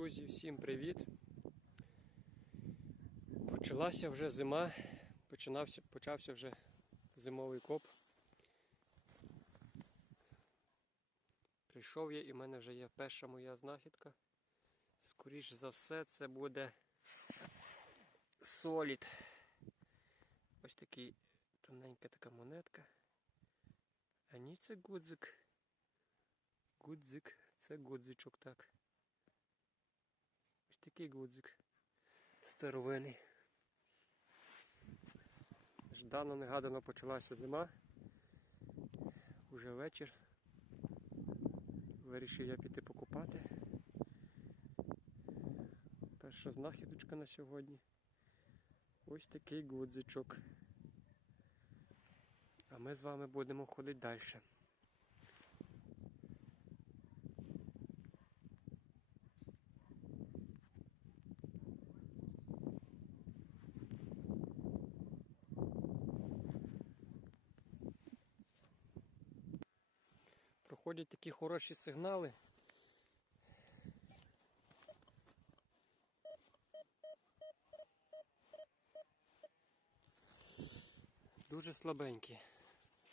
Друзі, всім привіт! Почалася вже зима, починався, почався вже зимовий коп. Прийшов я і в мене вже є перша моя знахідка. Скоріш за все це буде солід. Ось такий тоненька така монетка. А ні, це гудзик. Гудзик, це гудзичок так. Такий гудзик. Старовинний. Ждано негадано почалася зима. Уже вечір. Вирішив я піти покупати. Перша знахідочка на сьогодні. Ось такий гудзичок. А ми з вами будемо ходити далі. Проходять такі хороші сигнали. Дуже слабенькі.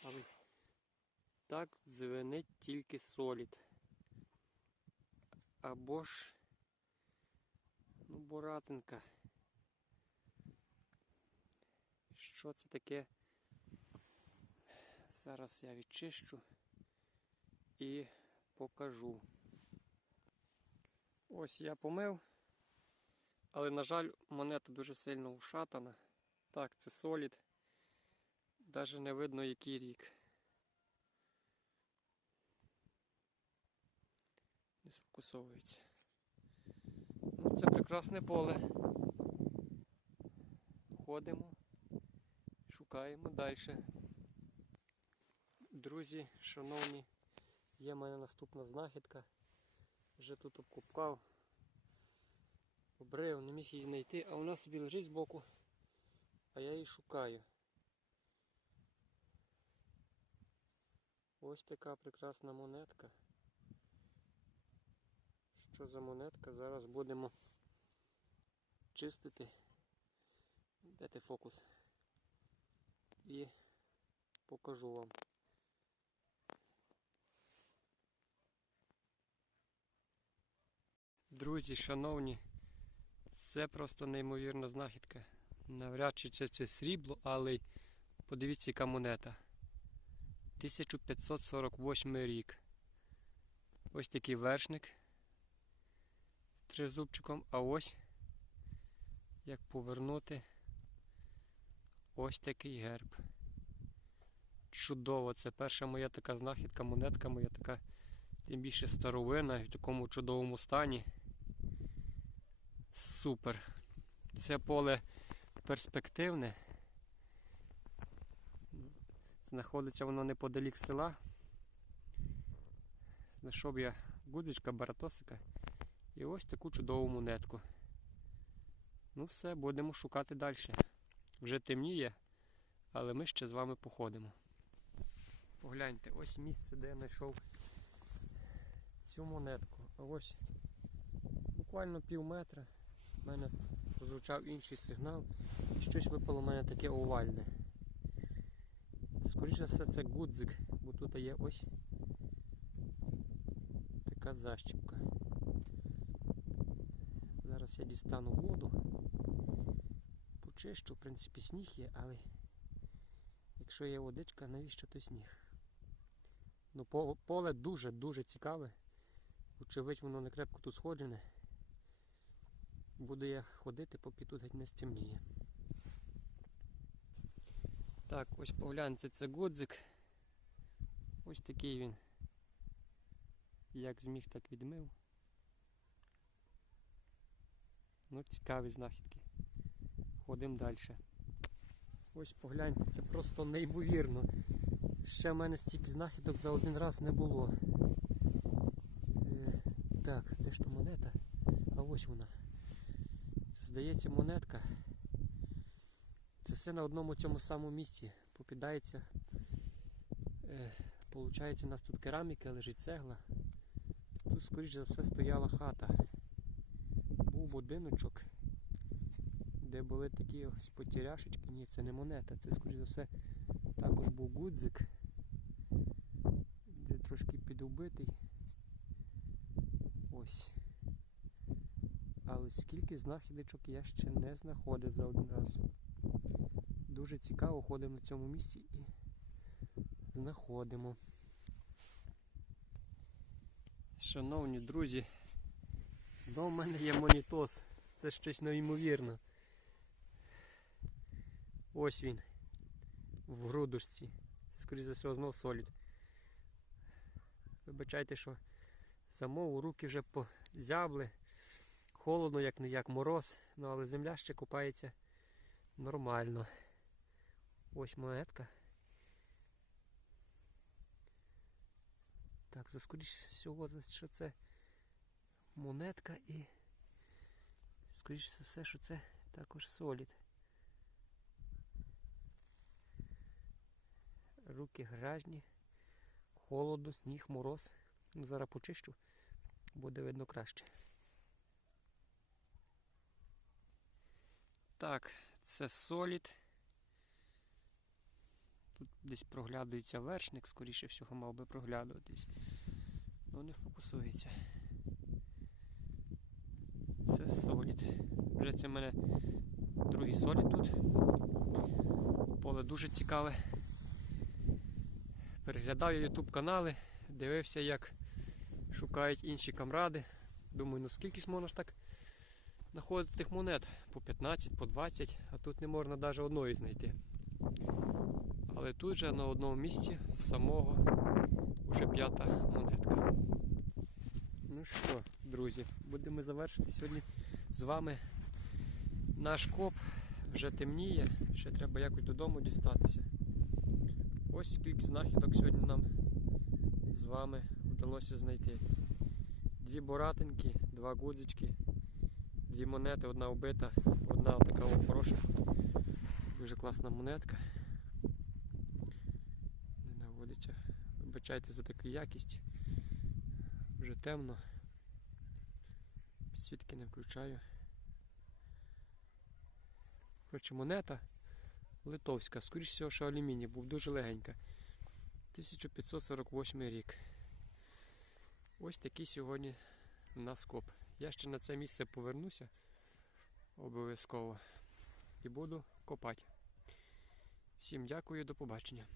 Але так дзвенить тільки солід. Або ж ну, боратинка. Що це таке? Зараз я відчищу і покажу. Ось я помив, але, на жаль, монета дуже сильно ушатана. Так, це солід. Навіть не видно, який рік. Не сфокусовується. Ну, це прекрасне поле. Ходимо, шукаємо далі. Друзі, шановні, є в мене наступна знахідка. Вже тут обкупкав, обрив, не міг її знайти, а вона собі лежить збоку, а я її шукаю. Ось така прекрасна монетка. Що за монетка? Зараз будемо чистити. Де ти фокус? І покажу вам. Друзі, шановні, це просто неймовірна знахідка. Навряд чи це, це срібло, але подивіться, яка монета. 1548 рік. Ось такий вершник з тризубчиком, а ось як повернути ось такий герб. Чудово, це перша моя така знахідка, монетка моя така, тим більше старовина в такому чудовому стані. Супер. Це поле перспективне. Знаходиться воно неподалік села. Знайшов я гудзичка, баратосика і ось таку чудову монетку. Ну все, будемо шукати далі. Вже темніє, але ми ще з вами походимо. Погляньте, ось місце, де я знайшов цю монетку. Ось буквально пів метра в мене прозвучав інший сигнал і щось випало в мене таке овальне. Скоріше все це гудзик, бо тут є ось така защіпка. Зараз я дістану воду, почищу, в принципі, сніг є, але якщо є водичка, навіщо той сніг? Ну, поле дуже-дуже цікаве. Очевидь, воно не крепко тут сходжене. Буду я ходити, поки тут геть не стемніє. Так, ось погляньте, це гудзик. Ось такий він. Як зміг, так відмив. Ну, цікаві знахідки. Ходимо далі. Ось погляньте, це просто неймовірно. Ще в мене стільки знахідок за один раз не було. Е, так, де ж то монета? А ось вона. Здається монетка. Це все на одному цьому самому місці попідається. Е, Получається, у нас тут кераміка, лежить цегла. Тут, скоріш за все, стояла хата. був будиночок, де були такі ось потіряшечки. Ні, це не монета, це, скоріш за все, також був гудзик, де трошки підубитий. Ось. Але скільки знахідочок я ще не знаходив за один раз. Дуже цікаво, ходимо на цьому місці і знаходимо. Шановні друзі, знову в мене є монітос. Це щось неймовірне. Ось він. В грудушці. Це, скоріше за все, знов солід. Вибачайте, що замову руки вже позябли. Холодно, як не як мороз, ну але земля ще купається нормально. Ось монетка. Так, за скоріш всього, що це монетка і скоріш за все, що це також солід. Руки гражні, холодно, сніг, мороз. Ну, зараз почищу, буде видно краще. Так, це солід. Тут десь проглядується вершник, скоріше всього мав би проглядуватись. Ну не фокусується. Це солід. Вже це в мене другий солід тут. Поле дуже цікаве. Переглядав я YouTube канали, дивився, як шукають інші камради. Думаю, ну скільки ж можна ж так знаходити тих монет? По 15, по 20, а тут не можна навіть одної знайти. Але тут же на одному місці самого вже п'ята монетка. Ну що, друзі, будемо завершити сьогодні з вами наш коп. Вже темніє, ще треба якось додому дістатися. Ось скільки знахідок сьогодні нам з вами вдалося знайти. Дві боратинки, два гудзички, дві монети, одна вбита, одна така хороша. Дуже класна монетка. Не наводиться. Вибачайте за таку якість. Вже темно. Підсвітки не включаю. Коротше, монета литовська, скоріш всього, що алюміній, був дуже легенька. 1548 рік. Ось такий сьогодні у нас. Я ще на це місце повернуся обов'язково і буду копати. Всім дякую, до побачення.